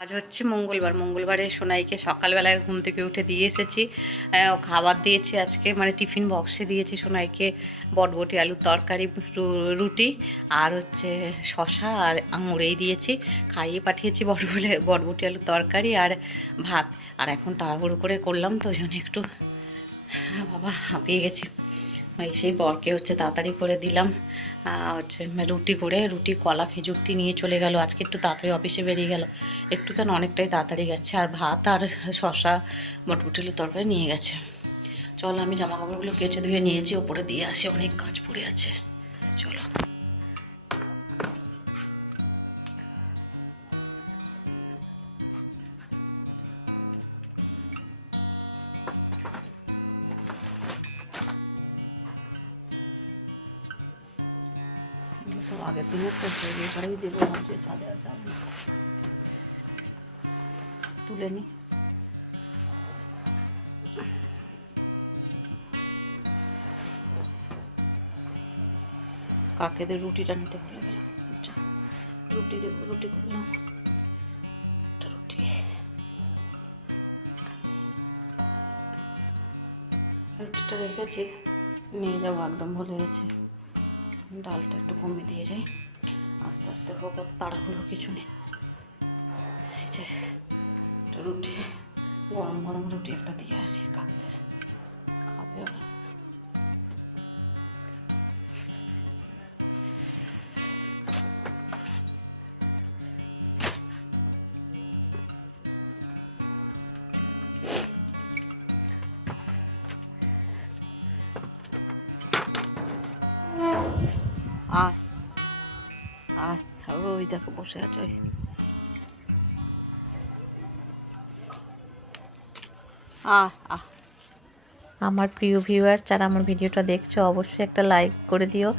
আজ হচ্ছে মঙ্গলবার। মঙ্গলবারে সোনাইকে সকালবেলায় ঘুম থেকে উঠে দিয়ে এসেছি। ও খাবার দিয়েছি আজকে মানে টিফিন বক্সে দিয়েছি সোনাইকে বটবটি, আলুর তরকারি রুটি আর হচ্ছে শশা আর আঙুর এই দিয়েছি। খাইয়ে পাঠিয়েছি বটবটি বটবটি, আলুর তরকারি আর ভাত। আর এখন তাড়াহুড়ো করে করলাম তো, ওই জন্য একটু বাবা হাঁপিয়ে গেছি। সেই বরকে হচ্ছে তাড়াতাড়ি করে দিলাম। হচ্ছে রুটি করে, রুটি, কলা খেজুরটি নিয়ে চলে গেল। আজকে একটু তাড়াতাড়ি অফিসে বেরিয়ে গেল। একটু কেন অনেকটাই তাড়াতাড়ি গেছে। আর ভাত আর শশা বটবটির তরকারি নিয়ে গেছে। চলো, আমি জামা কাপড়গুলো কেচে ধুয়ে নিয়েছি, ওপরে দিয়ে আসি, অনেক কাজ পড়ে আছে। চলো। সব আগের দিনের তো তৈরি দেবো ভাবছি ছাদে আর। তুলে নি। কাকেদের রুটিটা নিতে ভুলে আচ্ছা, রুটি দেবো রুটি করলাম রুটি। রুটিটা রেখেছি নিয়ে যাব একদম ভুলে গেছি। ডালটা একটু কমে দিয়ে যাই। আস্তে আস্তে হোক তাড়াহুড়ো কিছু নেই। এই যে রুটি, গরম গরম রুটি একটা দিয়ে আসি, কাকদের। খাবে ওরা। দেখো বসে আছো। আহ আহ। আমার প্রিয় ভিউয়ার যারা আমার ভিডিওটা দেখছ অবশ্যই একটা লাইক করে দিও।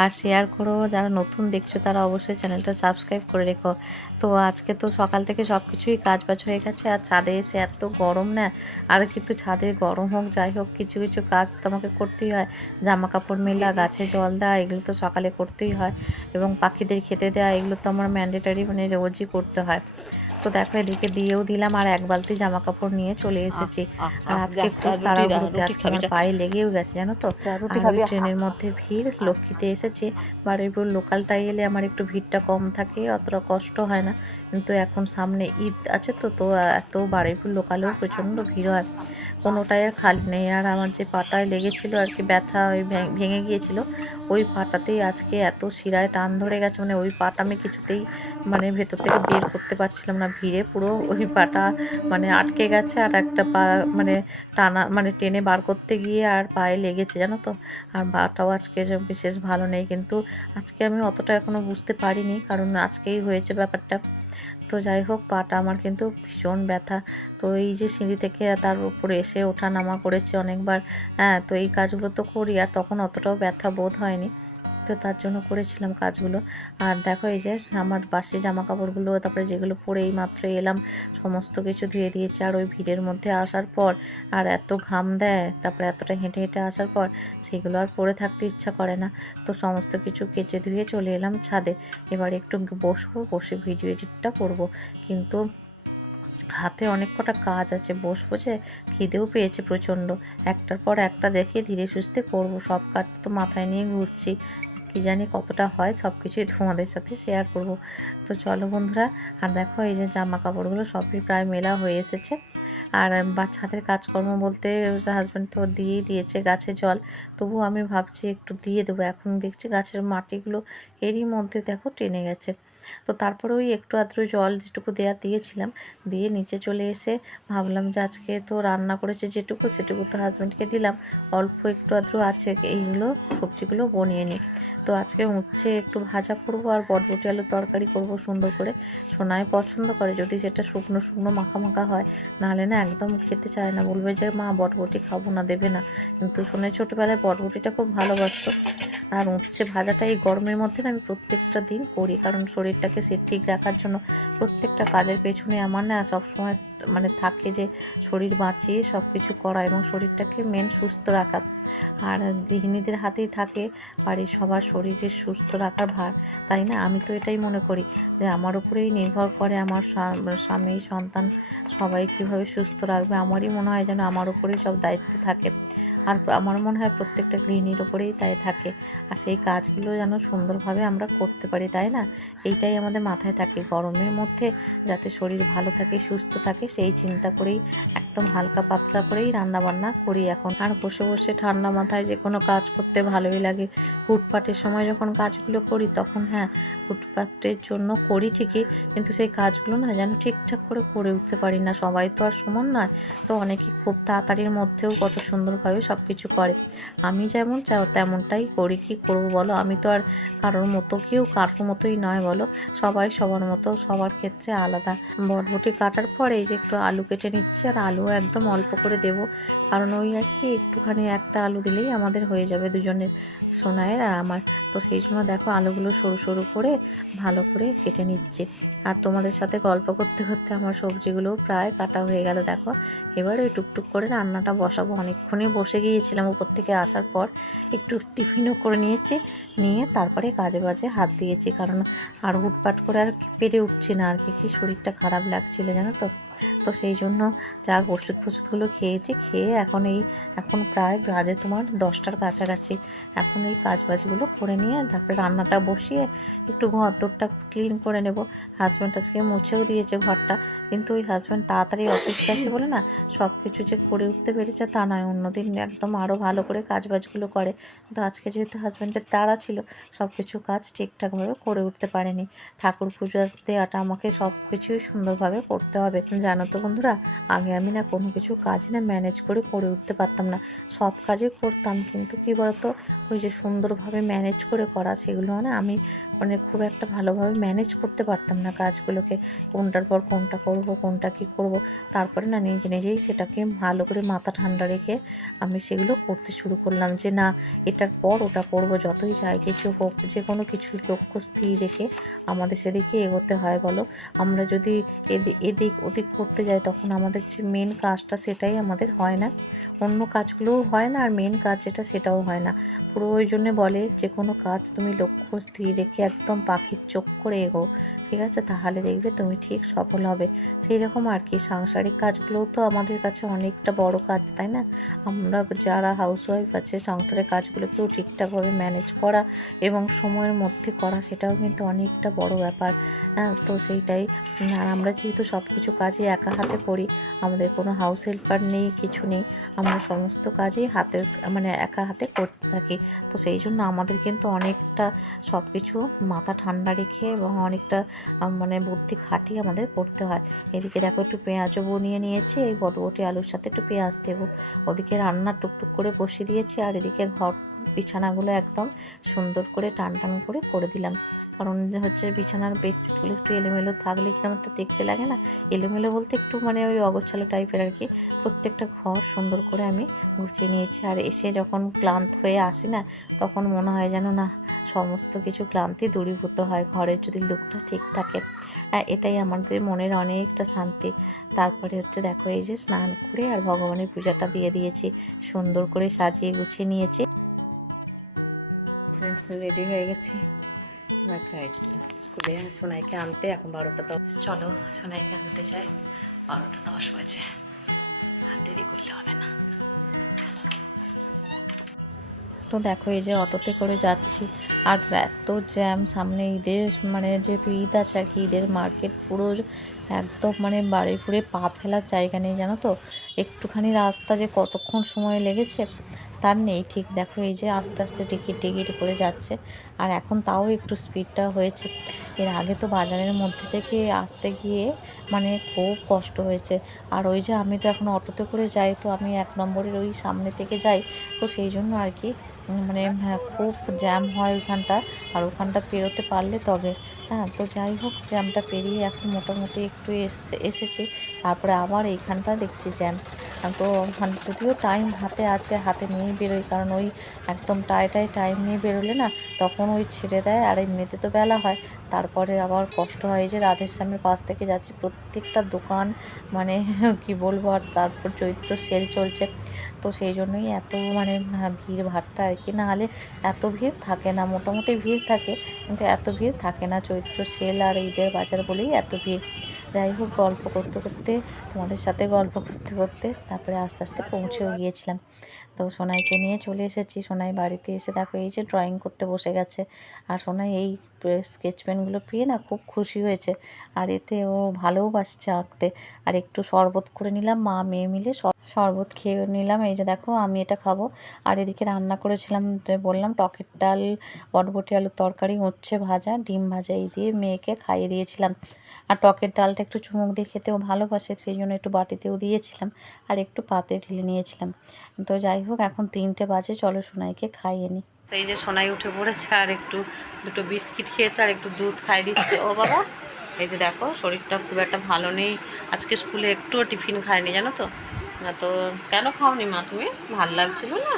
আর শেয়ার করো যারা নতুন দেখছ তারা অবশ্যই চ্যানেলটা সাবস্ক্রাইব করে রেখো। তো আজকে তো সকাল থেকে সব কিছুই কাজ বাজ হয়ে গেছে আর ছাদে এসে এত গরম না আর কিন্তু ছাদে গরম হোক যাই হোক কিছু কিছু কাজ তোমাকে করতেই হয়। জামা কাপড় মেলা গাছে জল দেওয়া এগুলো তো সকালে করতেই হয়। এবং পাখিদের খেতে দেওয়া এগুলো তো আমার ম্যান্ডেটারি মানে রোজই করতে হয়। তো দেখো এদিকে দিয়েও দিলাম আর এক বালতি জামা কাপড় নিয়ে চলে এসেছি। আর আজকে খুব তাড়াহুড়োতে আজকে আমার পায়ে লেগেও গেছে জানো তো? আর ট্রেনের মধ্যে ভিড় লক্ষ্মীতে এসেছি। বারুইপুর লোকালটাই এলে আমার একটু ভিড়টা কম থাকে অতটা কষ্ট হয় না। কিন্তু এখন সামনে ঈদ আছে তো তো এত বাড়িপুর লোকালেও প্রচণ্ড ভিড় হয়। কোনোটাই আর খালি নেই। আর আমার যে পাটায় লেগেছিল আর কি ব্যথা ওই ভেঙ- ভেঙে গিয়েছিল, ওই পাটাতেই আজকে এত শিরায় টান ধরে গেছে। মানে ওই পাটা আমি কিছুতেই মানে ভেতর থেকে বের করতে পারছিলাম না, ভিড়ে পুরো ওই পাটা মানে আটকে গেছে। আর একটা পা মানে টানা মানে টেনে বার করতে গিয়ে আর পায়ে লেগেছে, জানো তো? আর পাটাও আজকে বিশেষ ভালো নেই। কিন্তু আজকে আমি অতটা এখনও বুঝতে পারিনি, কারণ আজকেই হয়েছে ব্যাপারটা। তো যাই হোক পাটা আমার কিন্তু ভীষণ ব্যথা। তো এই যে সিঁড়ি থেকে তার উপরে এসে ওঠা নামা করেছে অনেকবার হ্যাঁ তো এই কাজগুলো তো করি আর তখন অতটাও ব্যথা বোধ হয়নি। তো তার জন্য করেছিলাম কাজগুলো। আর দেখো এই যে আমার বাসি জামা কাপড়গুলো তারপরে যেগুলো পরে এই মাত্র এলাম, সমস্ত কিছু ধুয়ে দিয়েছে আর ওই ভিড়ের মধ্যে আসার পর, আর এত ঘাম দেয়, তারপরে এতটা হেঁটে হেঁটে আসার পর, সেগুলো আর পরে থাকতে ইচ্ছা করে না। তো সমস্ত কিছু কেচে ধুয়ে চলে এলাম ছাদে। এবার একটু বসবো, বসে ভিডিও এডিটটা করব। কিন্তু হাতে অনেক কটা কাজ আছে, বসবো যে খিদেও পেয়েছে প্রচণ্ড। একটার পর একটা দেখে ধীরে সুস্থে করব। সব কাজ তো মাথায় নিয়ে ঘুরছি। কি জানি কতটা হয়, সব কিছুই তোমাদের সাথে শেয়ার করব। তো চলো বন্ধুরা, আর দেখো এই যে জামা কাপড়গুলো সবই প্রায় মেলা হয়ে এসেছে। আর বা ছাদের কাজকর্ম বলতে হাজব্যান্ড তো দিয়েই দিয়েছে গাছে জল। তবু আমি ভাবছি একটু দিয়ে দেবো। এখন দেখছি গাছের মাটিগুলো এরই মধ্যে দেখো টেনে গেছে। তো তারপরে ওই একটু আধটু জল যেটুকু দেওয়া দিয়েছিলাম, দিয়ে নিচে চলে এসে ভাবলাম যে আজকে তো রান্না করেছে যেটুকু, সেটুকু তো হাজব্যান্ডকে দিলাম। অল্প একটু আধটু আছে এইগুলো সবজিগুলো বনিয়ে নিই। তো আজকে উচ্ছে একটু ভাজা করব আর বটবটি আলুর তরকারি করব সুন্দর করে। সোনাই পছন্দ করে, যদি সেটা শুকনো শুকনো মাখা মাখা হয়, নাহলে না একদম খেতে চায় না। বলবে যে, মা, বটবটি খাব না, দেবে না। কিন্তু সোনাই ছোটোবেলায় বটবটিটা খুব ভালোবাসত। আর উচ্ছে ভাজাটা এই গরমের মধ্যে আমি প্রত্যেকটা দিন করি, কারণ শরীরটাকে সে ঠিক রাখার জন্য প্রত্যেকটা কাজের পেছনে আমার না সবসময় মানে থাকে যে শরীর বাঁচিয়ে সব কিছু করা এবং শরীরটাকে মেন সুস্থ রাখা। আর গৃহিণীদের হাতেই থাকে বাড়ির সবার শরীরের সুস্থ রাখার ভার, তাই না? আমি তো এটাই মনে করি যে আমার উপরেই নির্ভর করে আমার স্বামী, সন্তান সবাই কীভাবে সুস্থ রাখবে। আমারই মনে হয় যেন আমার উপরেই সব দায়িত্ব থাকে। আর আমার মনে হয় প্রত্যেকটা গৃহিণীর ওপরেই তাই থাকে। আর সেই কাজগুলো যেন সুন্দরভাবে আমরা করতে পারি, তাই না? এইটাই আমাদের মাথায় থাকে। গরমের মধ্যে যাতে শরীর ভালো থাকে, সুস্থ থাকে, সেই চিন্তা করেই একদম হালকা পাতলা করেই রান্না বান্না করি এখন। আর বসে বসে ঠান্ডা মাথায় যে কোনো কাজ করতে ভালোই লাগে। হুটপাটের সময় যখন কাজগুলো করি তখন হ্যাঁ হুটপাটের জন্য করি ঠিকই, কিন্তু সেই কাজগুলো না যেন ঠিকঠাক করে করে উঠতে পারি না। সবাই তো আর সমান নয়। তো অনেকে খুব তাড়াতাড়ির মধ্যেও কত সুন্দরভাবে সব কিছু করে। আমি যেমন চাও তেমনটাই করি। কি করব বলো? আমি তো আর কারোর মতো কেউ কারোর মতোই নয় বলো। সবাই সবার মতো, সবার ক্ষেত্রে আলাদা। বরবটি কাটার পর এই যে একটু আলু কেটে নিচ্ছি, আর আলু একদম অল্প করে দেব। কারণ ওই আর কি একটুখানি একটা আলু দিলেই আমাদের হয়ে যাবে দুজনের, সোনায়ের আর আমার। তো সেই জন্য দেখো আলুগুলো সরু সরু করে ভালো করে কেটে নিচ্ছে। আর তোমাদের সাথে গল্প করতে করতে আমার সবজিগুলোও প্রায় কাটা হয়ে গেল, দেখো। এবার ওই টুকটুক করে রান্নাটা বসাবো। অনেকক্ষণই বসে গিয়েছিলাম উপর থেকে আসার পর, একটু টিফিনও করে নিয়েছি, নিয়ে তারপরে কাজে বাজে হাত দিয়েছি। কারণ আর হুটপাট করে আর পেরে উঠছি না আর কি কি শরীরটা খারাপ লাগছিল জানো তো? তো সেই জন্য যা ওষুধ ফষুধগুলো খেয়েছি, খেয়ে এখন এই, এখন প্রায় বাজে তোমার দশটার কাছাকাছি। এখন এই কাজ বাজগুলো করে নিয়ে তারপরে রান্নাটা বসিয়ে একটু ঘর দোরটা ক্লিন করে নেব। হাজব্যান্ড আজকে মুছেও দিয়েছে ঘরটা, কিন্তু ওই হাজব্যান্ড তাড়াতাড়ি অফিস গেছে বলে না সব কিছু যে করে উঠতে পেরেছে তা নয়। অন্যদিন একদম আরও ভালো করে কাজ বাজগুলো করে। কিন্তু আজকে যেহেতু হাজব্যান্ডের তাড়া ছিল সব কিছু কাজ ঠিকঠাকভাবে করে উঠতে পারেনি। ঠাকুর পুজোর দেওয়াটা আমাকে সব কিছুই সুন্দরভাবে করতে হবে। জানো তো বন্ধুরা, আগে আমি না কোনো কিছু কাজ না ম্যানেজ করে করে উঠতে পারতাম না। সব কাজই করতাম, কিন্তু কী বলতো, ওই যে সুন্দরভাবে ম্যানেজ করে করা সেগুলো না আমি মানে খুব একটা ভালোভাবে ম্যানেজ করতে পারতাম না কাজগুলোকে, কোনটার পর কোনটা করব, কোনটা কি করব। তারপরে না নিজে নিজেই সেটাকে ভালো করে মাথা ঠান্ডা রেখে আমি সেগুলো করতে শুরু করলাম যে না, এটার পর ওটা করব, যতই যাই কিছু হোক, যে কোনো কিছুর লক্ষ্য স্থির রেখে আমাদের সেদিকে এগোতে হয় বলো। আমরা যদি এদি- এদিক ওদিক করতে যাই তখন আমাদের যে মেন কাজটা সেটাই আমাদের হয় না। অন্য কাজগুলোও হয় না আর মেন কাজ যেটা সেটাও হয় না। পুরো ওই জন্যে বলে যে কোনো কাজ তুমি লক্ষ্য স্থির রেখে একদম পাখির চোখ করে এগো, ঠিক আছে? তাহলে দেখবে তুমি ঠিক সফল হবে। সেই রকম আর কি, সাংসারিক কাজগুলোও তো আমাদের কাছে অনেকটা বড় কাজ, তাই না? আমরা যারা হাউসওয়াইফ আছে সংসারের কাজগুলোকেও ঠিকঠাকভাবে ম্যানেজ করা এবং সময়ের মধ্যে করা, সেটাও কিন্তু অনেকটা বড় ব্যাপার। হ্যাঁ তো সেইটাই। আর আমরা যেহেতু সব কিছু কাজই একা হাতে করি, আমাদের কোনো হাউস হেল্পার নেই, কিছু নেই, আমরা সমস্ত কাজই হাতে মানে একা হাতে করতে থাকি। তো সেই জন্য আমাদের কিন্তু অনেকটা সব কিছু মাথা ঠান্ডা রেখে এবং অনেকটা মানে বুদ্ধি খাটিয়ে আমাদের করতে হয়। এদিকে দেখো একটু পেঁয়াজও বনিয়ে নিয়েছি, এই বটবটি আলুর সাথে একটু পেঁয়াজ দেবো। ওদিকে রান্না টুকটুক করে বসিয়ে দিয়েছি, আর এদিকে ঘর বিছানাগুলো একদম সুন্দর করে টান টান করে করে দিলাম। কারণ হচ্ছে বিছানার বেডশিটগুলো একটু এলোমেলো থাকলে কীরকম একটা দেখতে লাগে না? এলোমেলো বলতে একটু মানে ওই অগোছালো টাইপের আর কি। প্রত্যেকটা ঘর সুন্দর করে আমি গুছিয়ে নিয়েছি। আর এসে যখন ক্লান্ত হয়ে আসি না তখন মনে হয় যেন না সমস্ত কিছু ক্লান্তি দূরীভূত হয় ঘরের যদি লুকটা ঠিক থাকে। হ্যাঁ, এটাই আমাদের মনের অনেকটা শান্তি। তারপরে হচ্ছে দেখো এই যে স্নান করে আর ভগবানের পূজাটা দিয়ে দিয়েছি। সুন্দর করে সাজিয়ে গুছিয়ে নিয়েছি। ফ্রেন্ডস রেডি হয়ে গেছি। এবার চাই চলো স্কুলে সোনাইকে আনতে এখন বারোটা দশ। চলো সোনাইকে আনতে যাই। বারোটা দশ বাজে। আর দেরি করলে হবে না। তো দেখো এই যে অটোতে করে যাচ্ছি। আর এত জ্যাম সামনে ঈদের মানে যেহেতু ঈদ আছে আর কি ঈদের মার্কেট পুরো একদম মানে বাড়ি ফুড়ে পা ফেলার জায়গা নেই জানো তো? একটুখানি রাস্তা যে কতক্ষণ সময় লেগেছে তার নেই। ঠিক দেখো এই যে আস্তে আস্তে টিকিট টিকিট করে যাচ্ছে। আর এখন তাও একটু স্পিডটা হয়েছে। এর আগে তো বাজারের মধ্যে থেকে আসতে গিয়ে মানে খুব কষ্ট হয়েছে। আর ওই যে আমি তো এখন অটোতে করে যাই তো আমি এক নম্বরের ওই সামনে থেকে যাই। তো সেই জন্য আর কি মানে হ্যাঁ, খুব জ্যাম হয় ওইখানটা। আর ওখানটা পেরোতে পারলে তবে হ্যাঁ তো যাই হোক, জ্যামটা পেরিয়ে এখন মোটামুটি একটু এসে এসেছি। তারপরে আবার এইখানটা দেখছি জ্যাম। তো ওখানে যদিও টাইম হাতে আছে, হাতে নিয়েই বেরোই, কারণ ওই একদম টাই টাই টাইম নিয়ে বেরোলে না, তখন ওই ছেড়ে দেয়, আর এমনিতে তো বেলা হয়। তারপরে আবার কষ্ট হয় যে রাধেশ্যামের পাশ থেকে যাচ্ছি, প্রত্যেকটা দোকান মানে কি বলব, আর তারপর চৈত্র সেল চলছে। তো সেই জন্যই এত মানে ভিড় ভাট্টা আর কি। না হলে এত ভিড় থাকে না, মোটামুটি ভিড় থাকে, কিন্তু এত ভিড় থাকে না চৈত্র সেল আর ঈদের বাজার বলেই এত ভিড়। যাই হোক, গল্প করতে করতে, তোমাদের সাথে গল্প করতে করতে তারপরে আস্তে আস্তে পৌঁছেও গিয়েছিলাম। তো সোনাইকে নিয়ে চলে এসেছি। সোনাই বাড়িতে এসে দেখো, এই যে ড্রয়িং করতে বসে গেছে। আর সোনাই এই স্কেচ পেনগুলো পেয়ে না খুব খুশি হয়েছে। আর এতে ও ভালোবাসছে আঁকতে। আর একটু শরবত করে নিলাম। মা মেয়ে মিলে শরবত খেয়ে নিলাম। এই যে দেখো, আমি এটা খাব। আর এদিকে রান্না করেছিলাম বললাম, টকের ডাল, বটবটি আলুর তরকারি হচ্ছে ভাজা, ডিম ভাজা, এই দিয়ে মেয়েকে খাইয়ে দিয়েছিলাম। আর টকের ডালটা একটু চুমুক দিয়ে খেতেও ভালোবাসে, সেই জন্য একটু বাটিতেও দিয়েছিলাম আর একটু পাতে ঢেলে নিয়েছিলাম। তো যাই হোক, এখন তিনটে বাজে, চলো সোনাইকে খাইয়ে নি। সেই যে সোনাই উঠে পড়েছে আর একটু, দুটো বিস্কিট খেয়েছে আর একটু দুধ খাই দিচ্ছে। ও বাবা, এই যে দেখো, শরীরটা খুব একটা ভালো নেই। আজকে স্কুলে একটুও টিফিন খায়নি, জানো তো? না তো কেন খাওনি মা তুমি? ভালো লাগছিল না?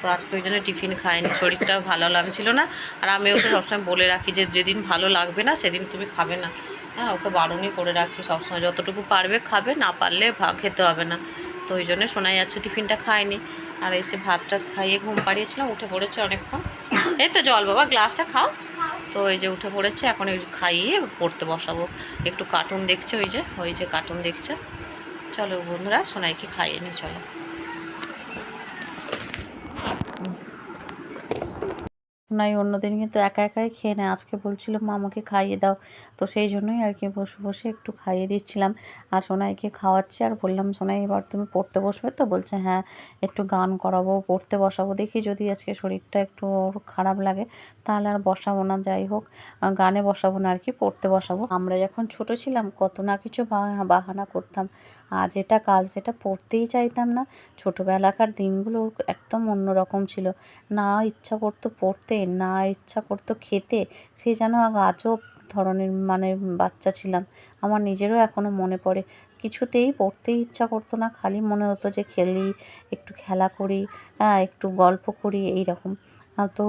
তো আজকে ওই জন্য টিফিন খায়নি শরীরটা ভালো লাগছিল না। আর আমি ওকে সবসময় বলে রাখি যে যেদিন ভালো লাগবে না, সেদিন তুমি খাবে না। হ্যাঁ ওকে বারণই করে রাখি সবসময়, যতটুকু পারবে খাবে, না পারলে খেতে হবে না। তো ওই জন্য শোনাই যাচ্ছে টিফিনটা খায়নি। আর এসে ভাতটা খাইয়ে ঘুম পাড়িয়েছিলাম, উঠে পড়েছে অনেকক্ষণ। এই তো জল বাবা, গ্লাসে খাও। তো এই যে উঠে পড়েছে, এখন খাইয়ে পড়তে বসাবো। একটু কার্টুন দেখছে ওই যে ওই যে কার্টুন দেখছে। চলো বন্ধুরা সোনাইকে খাইয়ে নি চলো। সোনাই অন্যদিন কিন্তু একা একাই খেয়ে নেয়। আজকে বলছিল, মা, আমাকে খাইয়ে দাও। তো সেই জন্যই আর কি বসে বসে একটু খাইয়ে দিচ্ছিলাম। আর সোনাইকে খাওয়াচ্ছি আর বললাম, সোনাই, এবার তুমি পড়তে বসবে তো? বলছে হ্যাঁ একটু গান করাবো, পড়তে বসাবো। দেখি যদি আজকে শরীরটা একটু খারাপ লাগে, তাহলে আর বসাবো না। যাই হোক গানে বসাবো না আর কি, পড়তে বসাবো। আমরা যখন ছোট ছিলাম, কত না কিছু বাহা- বাহানা করতাম। আজ এটা কাল সেটা পড়তেই চাইতাম না। ছোটোবেলাকার দিনগুলো একদম অন্যরকম ছিল। না ইচ্ছা করতো পড়তে না ইচ্ছা করতো খেতে, সে যেন আজব ধরনের মানে বাচ্চা ছিলাম। আমার নিজেরও এখনও মনে পড়ে। কিছুতেই পড়তেই ইচ্ছা করতো না, খালি মনে হতো যে খেলি, একটু খেলা করি হ্যাঁ একটু গল্প করি এই রকম তো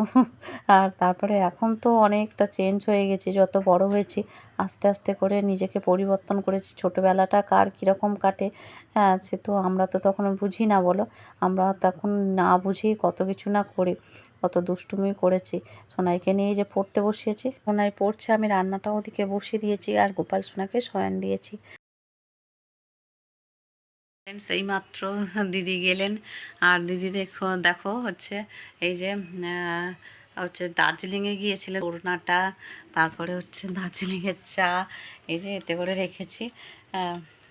আর তারপরে এখন তো অনেকটা চেঞ্জ হয়ে গেছে, যত বড় হয়েছি, আস্তে আস্তে করে নিজেকে পরিবর্তন করেছি। ছোটোবেলাটা কার কীরকম কাটে হ্যাঁ সে তো আমরা তো তখন বুঝি না বলো। আমরা তখন না বুঝেই কত কিছু না করি। কত দুষ্টুমি করেছি। সোনাইকে নিয়ে যে পড়তে বসিয়েছি। সোনাই পড়ছে, আমি রান্নাটাও ওদিকে বসিয়ে দিয়েছি আর গোপাল সোনাকে শয়ন দিয়েছি। সেই মাত্র দিদি গেলেন। আর দিদি দেখো দেখো হচ্ছে এই যে হচ্ছে দার্জিলিংয়ে গিয়েছিলেন করোনাটা তারপরে হচ্ছে দার্জিলিংয়ের চা, এই যে এতে করে রেখেছি।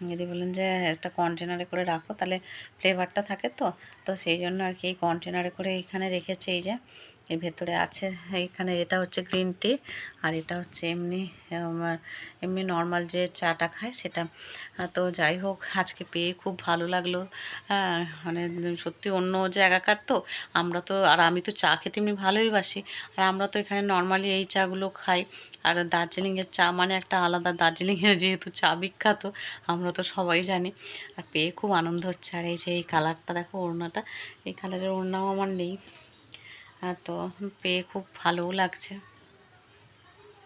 আহ, বলেন যে একটা কন্টেনারে করে রাখো তাহলে ফ্লেভারটা থাকে তো? তো সেই জন্য আর কি এই কন্টেনারে করে এখানে রেখেছে এই যে এর ভেতরে আছে। এখানে এটা হচ্ছে গ্রিন টি আর এটা হচ্ছে এমনি এমনি নর্মাল যে চাটা খায় সেটা। তো যাই হোক, আজকে পেয়ে খুব ভালো লাগল। হ্যাঁ মানে সত্যি অন্য জায়গাকার তো, আমরা তো, আর আমি তো চা খেতে এমনি ভালোই বাসি। আর আমরা তো এখানে নর্মালি এই চাগুলো খাই। আর দার্জিলিংয়ের চা মানে একটা আলাদা দার্জিলিংয়ে যেহেতু চা বিখ্যাত, আমরা তো সবাই জানি। আর পেয়ে খুব আনন্দ হচ্ছে। আর এই যে এই কালারটা দেখো ওড়নাটা। এই কালারের ওড়নাও আমার নেই। তো পেয়ে খুব ভালোও লাগছে।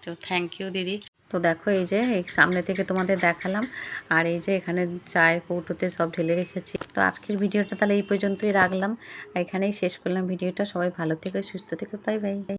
তো থ্যাংক ইউ দিদি। তো দেখো, এই যে এই সামনে থেকে তোমাদের দেখালাম, আর এই যে এখানে চায়ের কৌটোতে সব ঢেলে রেখেছি। তো আজকের ভিডিওটা তাহলে এই পর্যন্তই রাখলাম। এখানেই শেষ করলাম ভিডিওটা। সবাই ভালো থেকে, সুস্থ থেকে। Bye bye